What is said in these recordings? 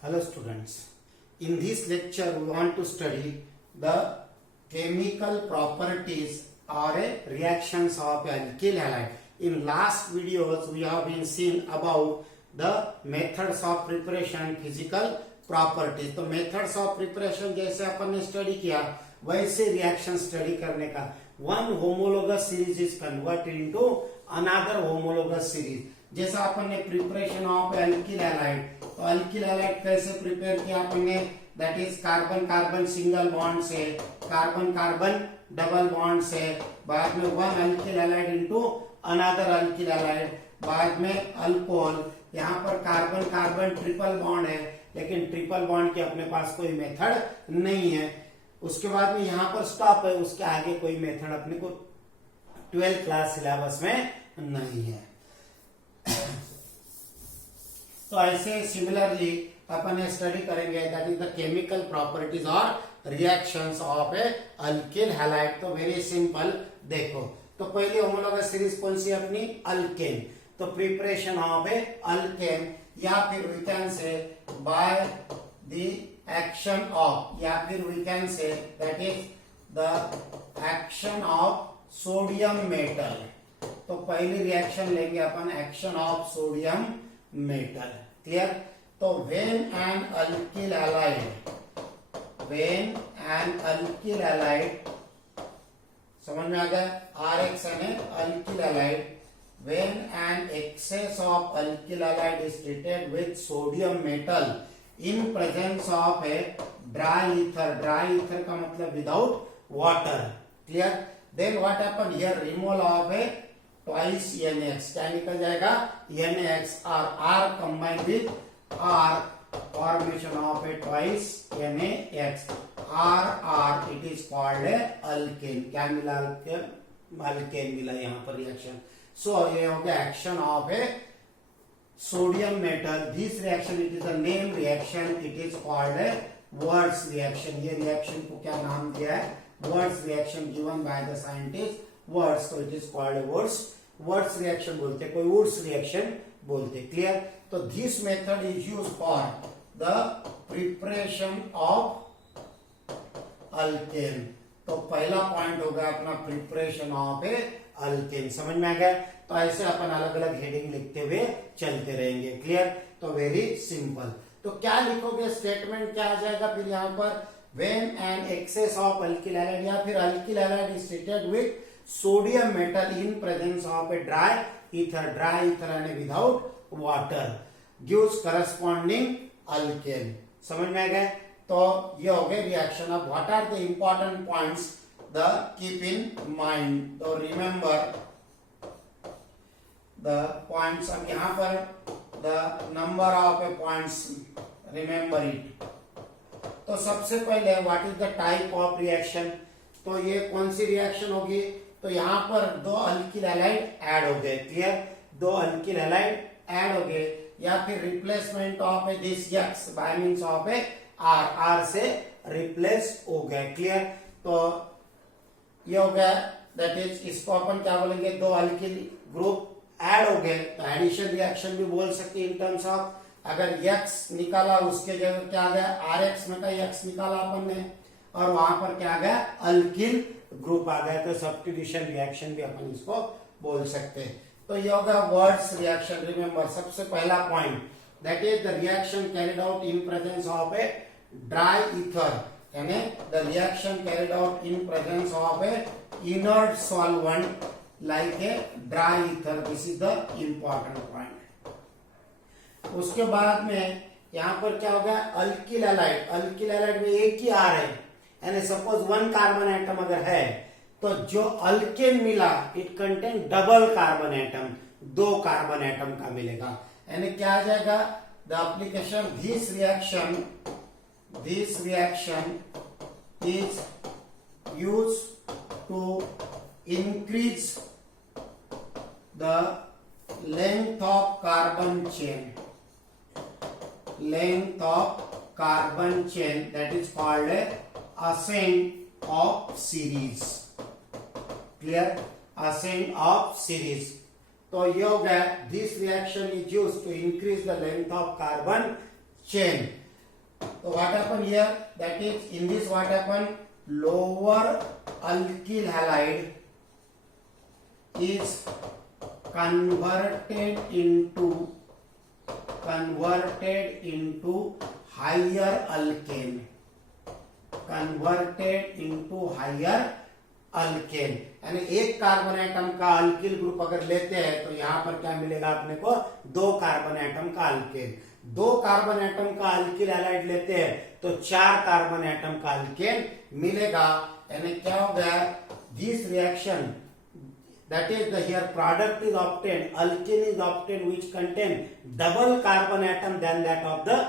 Hello students, in this lecture we want to study the chemical properties or reactions of alkyl halide. In last videos we have been seen about the methods of preparation, physical properties. तो methods of preparation जैसे अपन ने study किया वैसे reaction study करने का. One homologous series is converted into another homologous series. जैसा अपन ने preparation of alkyl halide, तो एल्किल हैलाइड कैसे प्रिपेयर किया अपन ने, that is carbon carbon single bond से, कार्बन कार्बन डबल बॉन्ड से, बाद में one alkyl halide into another alkyl halide, बाद में अल्कोहल. यहाँ पर कार्बन कार्बन ट्रिपल बॉन्ड है, लेकिन ट्रिपल बॉन्ड की अपने पास कोई मेथड नहीं है. उसके बाद में यहाँ पर स्टॉप है, उसके आगे कोई मेथड अपने को 12th क्लास सिलेबस में नहीं है. तो ऐसे सिमिलरली अपन स्टडी करेंगे that is the chemical properties और reactions of a alkyl halide. तो वेरी सिंपल देखो, तो पहली होमोलॉगस सीरीज कौन सी अपनी, अल्केन. तो प्रिपरेशन ऑफ ए अल्केन, या फिर we can say by the action of, या फिर we can say that is the action of sodium metal. तो पहली रिएक्शन लेंगे अपन action of sodium metal. Clear. तो when an alkyl halide, when an alkyl halide, समझ में आ गया, RX है alkyl halide, when an excess of alkyl halide is treated with sodium metal in presence of a dry ether. Dry ether का मतलब without water. Clear. Then what happen here, removal of a twice NaX, क्या निकल जाएगा, NaX, और R combined with R, formation of a twice NaX, R, it is called a alkane. क्या मिला, alkane मिला यहाँ पर रिएक्शन. सो ये हो गया action of a sodium metal. This reaction it is a name reaction, it is called a Wurtz reaction. ये reaction को क्या नाम दिया है, Wurtz reaction given by the scientist Wurtz. तो it is called Wurtz reaction बोलते, कोई Woods reaction बोलते. क्लियर. तो this method is use for the preparation of alkane. तो पहला पॉइंट होगा अपना प्रिपरेशन ऑफ ए अल्केन. समझ में आ गया. तो ऐसे अपन अलग अलग हेडिंग लिखते हुए चलते रहेंगे. क्लियर. तो वेरी सिंपल. तो क्या लिखोगे, स्टेटमेंट क्या आ जाएगा फिर यहाँ पर, when an excess of alkyl halide, या फिर alkyl halide is treated with sodium metal in presence of a dry ether. Dry ether यानी without water gives corresponding alkane. समझ में आ गया. तो ये हो गए रिएक्शन. अब what are the important points the keep in mind. तो रिमेंबर द पॉइंट्स. अब यहाँ पर the number of a points, remember it. तो सबसे पहले what is the type of reaction. तो ये कौन सी रिएक्शन होगी, तो यहाँ पर दो अल्किल हैलाइड ऐड हो गए. क्लियर. दो अल्किल हैलाइड ऐड हो गए, या फिर replacement of a this x by means of A R से रिप्लेस हो गए. क्लियर. तो ये हो गया, दैट इज, इसको अपन क्या बोलेंगे, दो अल्किल ग्रुप ऐड हो गए. तो एडिशन रिएक्शन भी बोल सकते इन टर्म्स ऑफ, अगर X निकाला उसके जगह क्या आ गया, RX में का X निकाला अपन ने, और वहां पर क्या आ गया, अल्किल ग्रुप आ गया. तो सब्स्टिट्यूशन रिएक्शन भी अपन इसको बोल सकते हैं. तो ये होगा वर्ड्स रिएक्शन. रिमेंबर सबसे पहला point, that is the reaction carried out in presence of a dry ether, यानी the reaction carried out in presence of a inert solvent like a dry ether. This is the important point. उसके बाद में यहां पर क्या होगा, alkyl halide. Alkyl halide में एक ही आर है, यानी सपोज वन कार्बन एटम अगर है, तो जो अल्केन मिला it contain double carbon atom, दो कार्बन एटम का मिलेगा. यानी क्या आ जाएगा, the application this reaction is use to increase the length of carbon chain. Length of carbon chain, that is called a ascent of series. Clear. Ascent of series. तो ये हो गया, this reaction is used to increase the length of carbon chain. So what happened here? That is, in this what happened? Lower alkyl halide is converted into higher alkane. यानी एक carbon atom का alkyl group अगर लेते हैं तो यहाँ पर क्या मिलेगा अपने को? 2 कार्बन एटम का अल्केन। 2 कार्बन एटम का अल्किल हैलाइड लेते हैं तो 4 कार्बन एटम का अल्केन मिलेगा। यानी क्या हो गया? This reaction, that is the here product is obtained, alkene is obtained which contain double carbon atom than that of the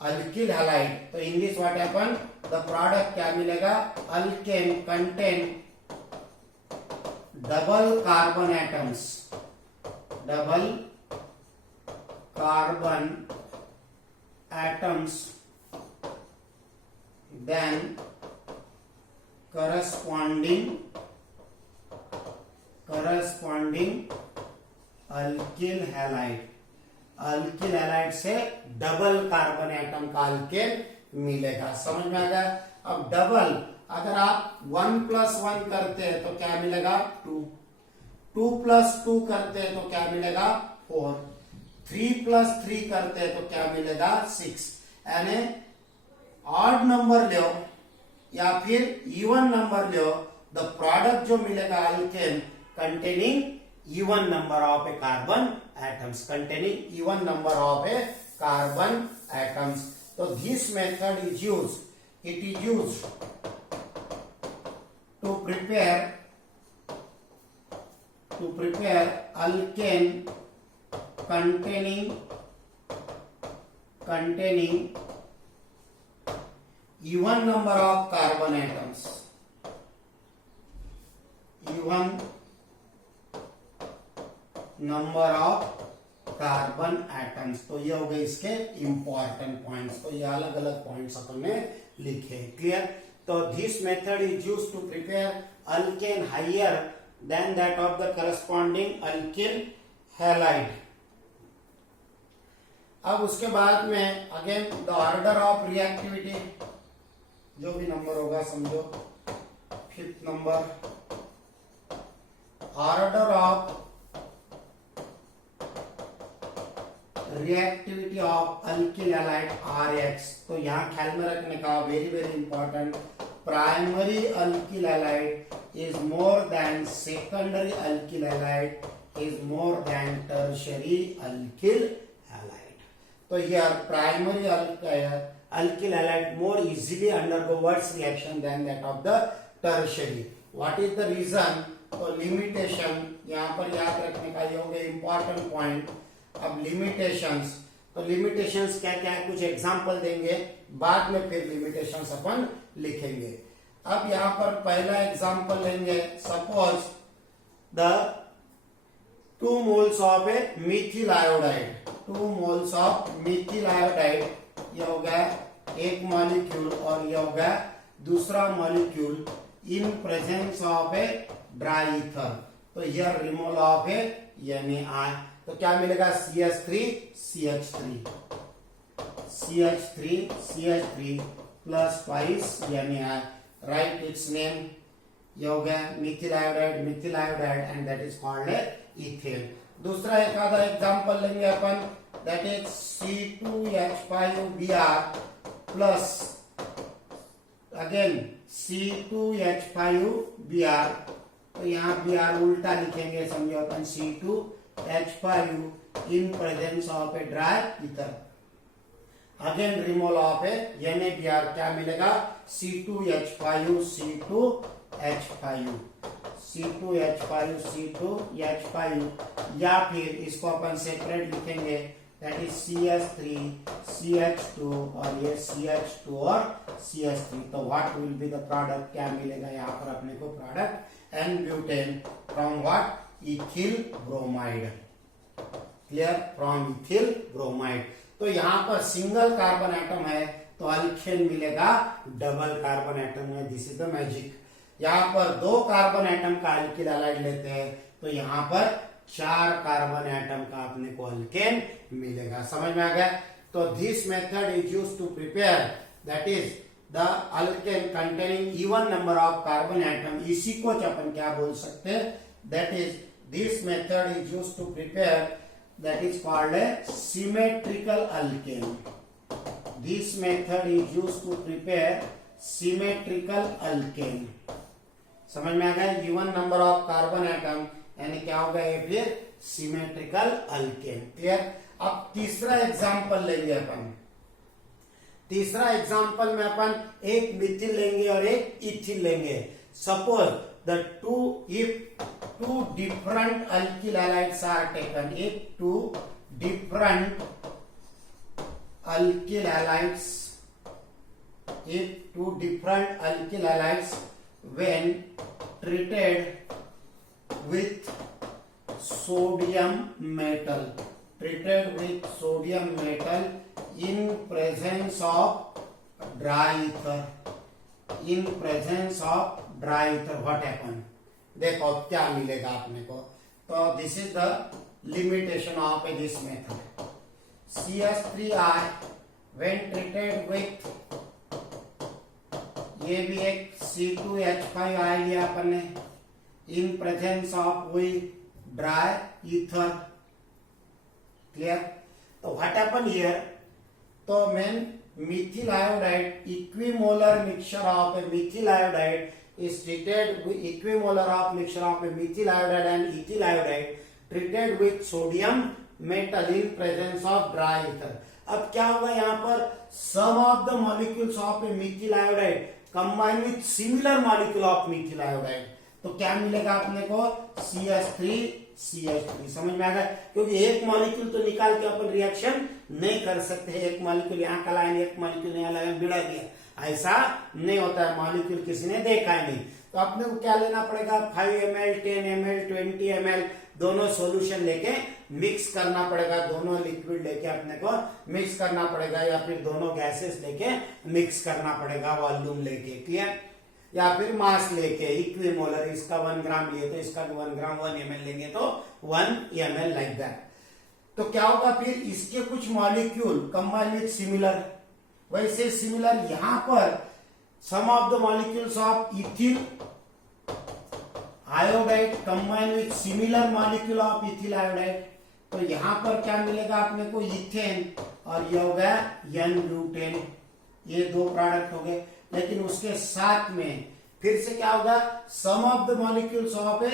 alkyl halide. So in this what happen? The product क्या मिलेगा? Alkane contain double carbon atoms then corresponding alkyl halide से double carbon atom का alkane मिलेगा। समझ में आ गया? अब डबल अगर आप 1+1 करते हैं तो क्या मिलेगा? 2, 2+2 करते हैं तो क्या मिलेगा? 4, 3+3 करते हैं तो क्या मिलेगा? 6। यानी ऑड नंबर लो या फिर even number low, the product जो मिलेगा alkane containing even number of a carbon atoms, So this method is used. It is used to prepare alkane containing even number of carbon atoms. Number of carbon atoms. तो ये हो गए इसके important points. तो ये अलग अलग points अपन ने लिखे। क्लियर? तो this method is used to prepare alkane higher than that of the corresponding alkyl halide. अब उसके बाद में again the order of reactivity, जो भी नंबर होगा समझो 5th number, order of reactivity of alkyl halide RX। तो यहां ख्याल में रखने का very very important, primary alkyl halide is more than secondary alkyl halide is more than tertiary alkyl halide. तो here primary alkyl halide more easily undergo what's reaction then that of the tertiary. What is the reason? तो limitation यहां पर याद रखने का, ये हो गया इंपॉर्टेंट पॉइंट। अब लिमिटेशंस, तो लिमिटेशंस क्या क्या है कुछ एग्जांपल देंगे, बाद में फिर लिमिटेशंस अपन लिखेंगे। अब यहां पर पहला एग्जांपल लेंगे, suppose the 2 moles of a methyl iodide, 2 moles of Mithil iodide, ये हो गया एक मॉलिक्यूल और ये हो गया दूसरा molecule in presence of a dry ether. तो here removal of a NaI, तो क्या मिलेगा? CH3 plus twice NaI, right it's name. ये हो गया methyl iodide and that is called ethane. दूसरा एक आधा एग्जांपल लेंगे अपन, that is C2H5Br plus again C2H5Br। तो यहाँ Br उल्टा लिखेंगे, समझो अपन C2H5 in presence of a dry ether, again removal of a NaBr, क्या मिलेगा? C2H5 या फिर इसको अपन सेपरेट लिखेंगे, दैट इज CH3 CH2 और ये CH2 और CH3। तो what will be the product? क्या मिलेगा यहाँ पर अपने को? Product N-butane from what? Ethyl bromide। Clear? From ethyl bromide. तो यहाँ पर सिंगल कार्बन एटम है तो अल्केन मिलेगा डबल कार्बन एटम है। This is the magic. यहाँ पर 2 कार्बन एटम का अल्किल हैलाइड लेते हैं तो यहाँ पर 4 कार्बन एटम का अपने को अल्केन मिलेगा। समझ में आ गया? तो this method is used to prepare that is the alkane containing even number of carbon atom, इसी को अपन क्या बोल सकते हैं, that is this method is used to prepare that is called a symmetrical alkane. This method is used to prepare symmetrical alkane. समझ में आ गया, even number of carbon atom यानी क्या होगा ये फिर सिमेट्रिकल अल्केन. क्लियर. अब तीसरा एग्जांपल लेंगे अपन. तीसरा एग्जांपल में अपन एक मिथिल लेंगे और एक इथिल लेंगे. Suppose the if two different alkyl halides are taken, if two different alkyl halides, if two different alkyl halides when treated with sodium metal, in presence of dry ether, what happen? देखो क्या मिलेगा अपने को. तो this is the limitation of this method. CH3I when treated with, ये भी एक C2H5 लिया अपन ने, in presence of we dry ether. Clear. तो व्हाट हैपन हियर, तो main methyl iodide, equimolar mixture of a methyl iodide is treated with equimolar of mixture of a methyl iodide and ethyl iodide treated with sodium metal in presence of dry ether. अब क्या होगा यहाँ पर, some of the molecules of a methyl iodide combine with similar molecule of methyl iodide. तो क्या मिलेगा अपने को, CH3CH3. समझ में आ गया, क्योंकि एक मॉलिक्यूल तो निकाल के अपन रिएक्शन नहीं कर सकते. एक मॉलिक्यूल यहाँ का लाएंगे, एक मॉलिक्यूल यहाँ लाएंगे, बिड़ा दिया, ऐसा नहीं होता है. मॉलिक्यूल किसी ने देखा ही नहीं. तो अपने को क्या लेना पड़ेगा, 5 ml, 10 ml, 20 ml दोनों सॉल्यूशन लेके मिक्स करना पड़ेगा. दोनों लिक्विड लेके अपने को मिक्स करना पड़ेगा, या फिर दोनों गैसेस लेके मिक्स करना पड़ेगा, वॉल्यूम लेके. क्लियर. या फिर मास लेके, इक्विमोलर, इसका 1 ग्राम लिए तो इसका 1 ग्राम, 1 ml लेंगे तो 1 ml लाइक दैट. तो क्या होगा फिर, इसके कुछ मॉलिक्यूल कंबाइन विथ सिमिलर. वैसे सिमिलर यहां पर some of the molecules of ethyl iodide combine with similar molecule of ethyl iodide. तो यहां पर क्या मिलेगा अपने को, इथेन, और ये हो गया एन ब्यूटेन. ये दो प्रोडक्ट हो गए. लेकिन उसके साथ में फिर से क्या होगा, some of the molecules of a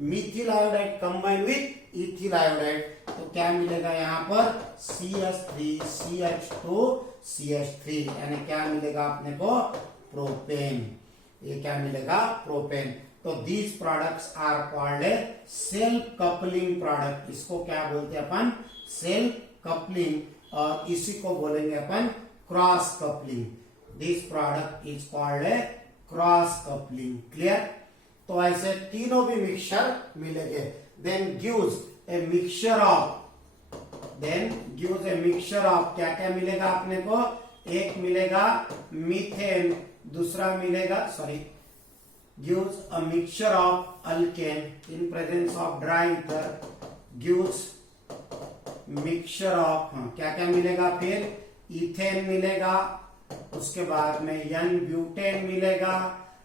methyl iodide combine with ethyl iodide. तो क्या मिलेगा यहाँ पर, CH3 CH2 CH3, यानी क्या मिलेगा अपने को, प्रोपेन. ये क्या मिलेगा, प्रोपेन. तो these products are called a self coupling product. इसको क्या बोलते हैं अपन, सेल्फ कपलिंग, और इसी को बोलेंगे अपन cross coupling. This product is called a cross coupling. Clear. तो ऐसे तीनों भी मिक्सचर मिलेंगे. Then gives a mixture of, क्या क्या मिलेगा अपने को, एक मिलेगा मीथेन, दूसरा मिलेगा gives a mixture of alkane in presence of dry ether, gives mixture of, क्या क्या मिलेगा फिर, इथेन मिलेगा, उसके बाद में एन ब्यूटेन मिलेगा,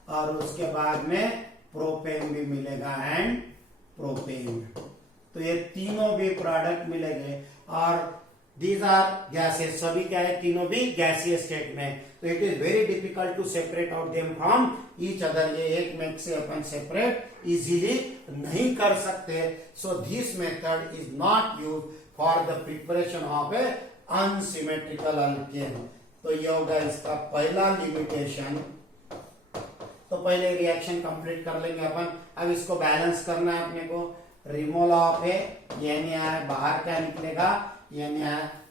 और उसके बाद में प्रोपेन भी मिलेगा एंड प्रोपेन. तो ये तीनों भी प्रोडक्ट मिलेंगे. और दीज आर गैसेस, सभी क्या है, तीनों भी गैसियस स्टेट में. तो it is very difficult to separate out them from each other. ये एक में से अपन सेपरेट इजीली नहीं कर सकते. So this method is not use for the preparation of A unsymmetrical alkane. तो ये होगा इसका पहला लिमिटेशन. तो पहले रिएक्शन कंप्लीट कर लेंगे अपन. अब इसको बैलेंस करना है अपने को. रिमूवल ऑफ है, यानी बाहर क्या निकलेगा, यानी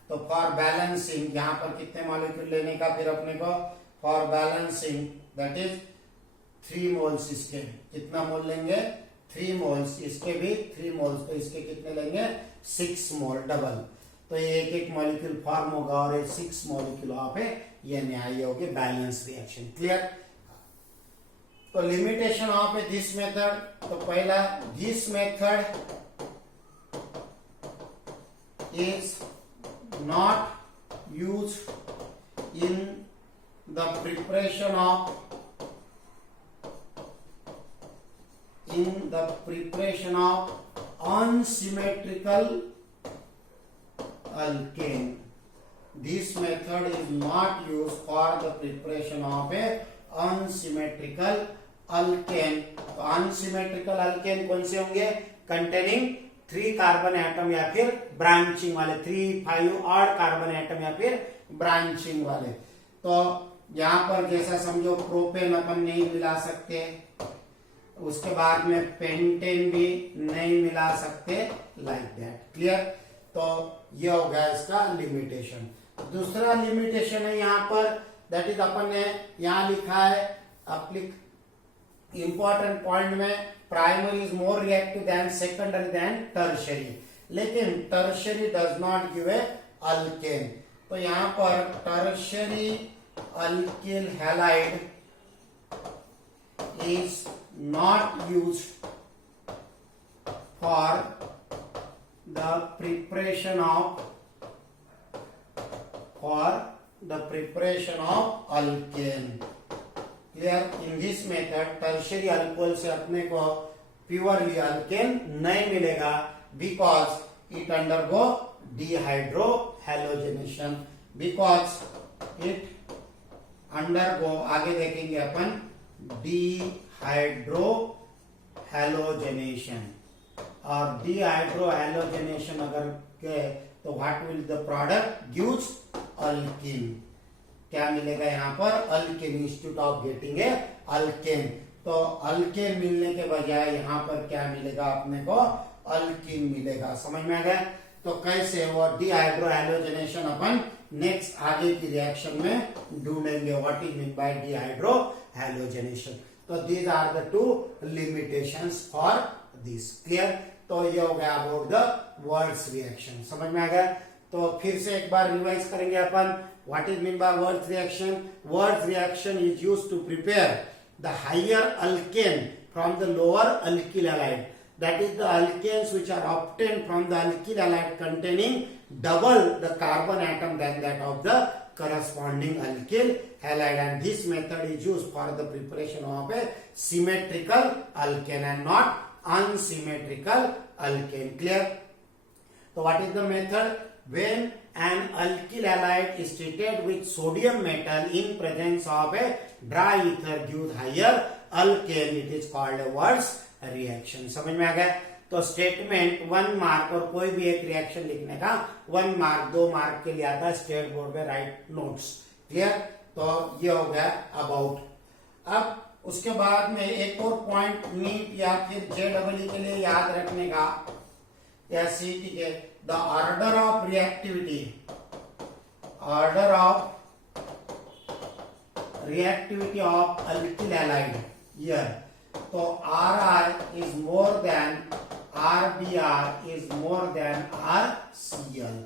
तो फॉर बैलेंसिंग यहाँ पर कितने मॉलिक्यूल लेने का फिर अपने को, for balancing that is 3 moles. इसके कितना मोल लेंगे, 3 मोल्स. इसके भी 3 मोल्स. तो इसके कितने लेंगे, 6 मोल डबल. तो ये एक एक मॉलिक्यूल फॉर्म होगा और 6 मॉलिक्यूल ऑफ है, ये न्याय होगी बैलेंस रिएक्शन. क्लियर. तो लिमिटेशन ऑफ है दिस मेथड. तो पहला, this method is not used in the preparation of unsymmetrical alkane. This method is not used for the preparation of a unsymmetrical alkane. तो unsymmetrical alkane कौन से होंगे? Containing 3 carbon atom या फिर branching वाले, 3, 5 odd carbon atom या फिर branching वाले। तो यहाँ पर जैसा समझो प्रोपेन अपन नहीं मिला सकते, उसके बाद में पेंटेन भी नहीं मिला सकते, लाइक दैट। क्लियर? तो ये हो गया इसका लिमिटेशन। दूसरा लिमिटेशन है यहाँ पर, दैट इज अपन ने यहाँ लिखा है इंपॉर्टेंट पॉइंट में, primary is more reactive than secondary than tertiary, लेकिन tertiary does not give a alkane. तो यहाँ पर tertiary alkyl halide is not used for the preparation of alkane. Clear? In this method tertiary alcohol से अपने को purely alkane नहीं मिलेगा, because it undergo dehydrohalogenation, because it undergo, आगे देखेंगे अपन, dehydrohalogenation। और dehydrohalogenation अगर के तो what will the product gives alkyne. क्या मिलेगा यहाँ पर? Alkane, institute of getting a alkane. तो अल्केन मिलने के बजाय यहाँ पर क्या मिलेगा अपने को? अल्कीन मिलेगा। समझ में आ गया? तो कैसे वो डीहाइड्रोहैलोजेनेशन अपन नेक्स्ट आगे की रिएक्शन में ढूंढेंगे, what is mean by dehydrohalogenation. तो these are the 2 limitations for this. Clear? तो ये हो गया अबाउट द वर्ड्स रिएक्शन। समझ में आ गया? तो फिर से एक बार रिवाइज करेंगे अपन, what is mean by Wurtz reaction. Wurtz reaction is used to prepare the higher alkane from the lower alkyl halide, that is the alkanes which are obtained from the alkyl halide containing double the carbon atom than that of the corresponding alkyl halide, and this method is used for the preparation of a symmetrical alkane and not unsymmetrical alkane. Clear? So what is the method? When an alkyl halide is treated with sodium metal in presence of a dry ether gives higher alkane, it is called a Wurtz reaction. समझ में आ गया? तो statement 1 mark और कोई भी एक reaction लिखने का 1 मार्क 2 मार्क के लिए आता है, स्टेट बोर्ड पे राइट नोट्स। क्लियर? तो ये हो गया अबाउट। अब उसके बाद में एक और पॉइंट नीट या फिर JEE के लिए याद रखने का, या CET के, the order of reactivity, order of reactivity of alkyl halide here. तो Ri is more than Rbr is more than RCl.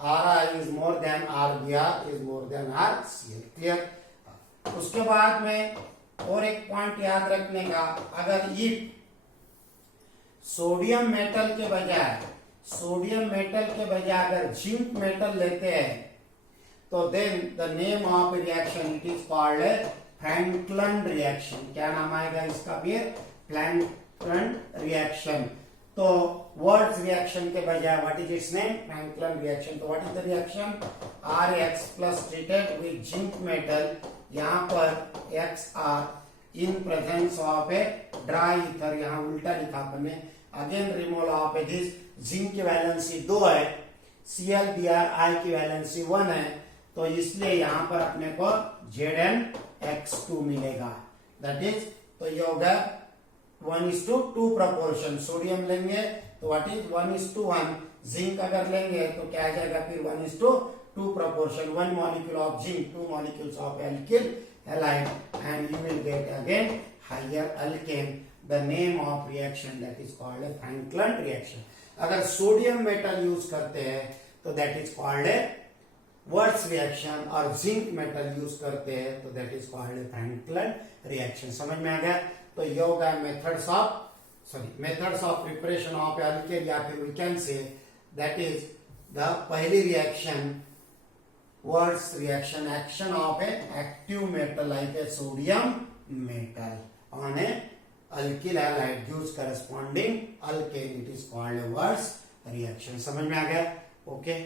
Ri is more than Rbr is more than RCl. Clear? उसके बाद में और एक point याद रखने का, अगर ये सोडियम मेटल के बजाय अगर जिंक मेटल लेते हैं, तो then the name of reaction it is called Frankland reaction. क्या नाम आएगा इसका? फिर फ्रैंकलन रिएक्शन। तो वर्ड्स रिएक्शन के बजाय what is its name? Frankland reaction. तो what is the reaction? RX plus treated with zinc metal, यहाँ पर XR in presence of a dry ether, यहाँ उल्टा लिखा अपने, again removal of a this, zinc की वैलेंसी 2 है, ClBr की वैलेंसी 1 है, तो इसलिए यहाँ पर अपने को ZnX2 मिलेगा। दैट इज, तो ये होगा 1:2 प्रोपोर्शन। सोडियम लेंगे तो व्हाट इज 1:1, जिंक अगर लेंगे तो क्या आ जाएगा फिर 1:2 proportion, 1 molecule of zinc, 2 molecules of alkyl halide, and you will get again higher alkane. The name of reaction that is called a Franklin reaction. अगर सोडियम मेटल यूज करते हैं तो that is called a Wurtz reaction, और zinc metal use करते हैं तो that is called a Franklin reaction. समझ में आ गया? तो ये होगा methods of preparation of alkane, या फिर we can say that is the पहली reaction Words reaction, action of a active metal like a sodium metal on a alkyl halide gives corresponding alkane. It is called a Wurtz reaction. समझ में आ गया? Okay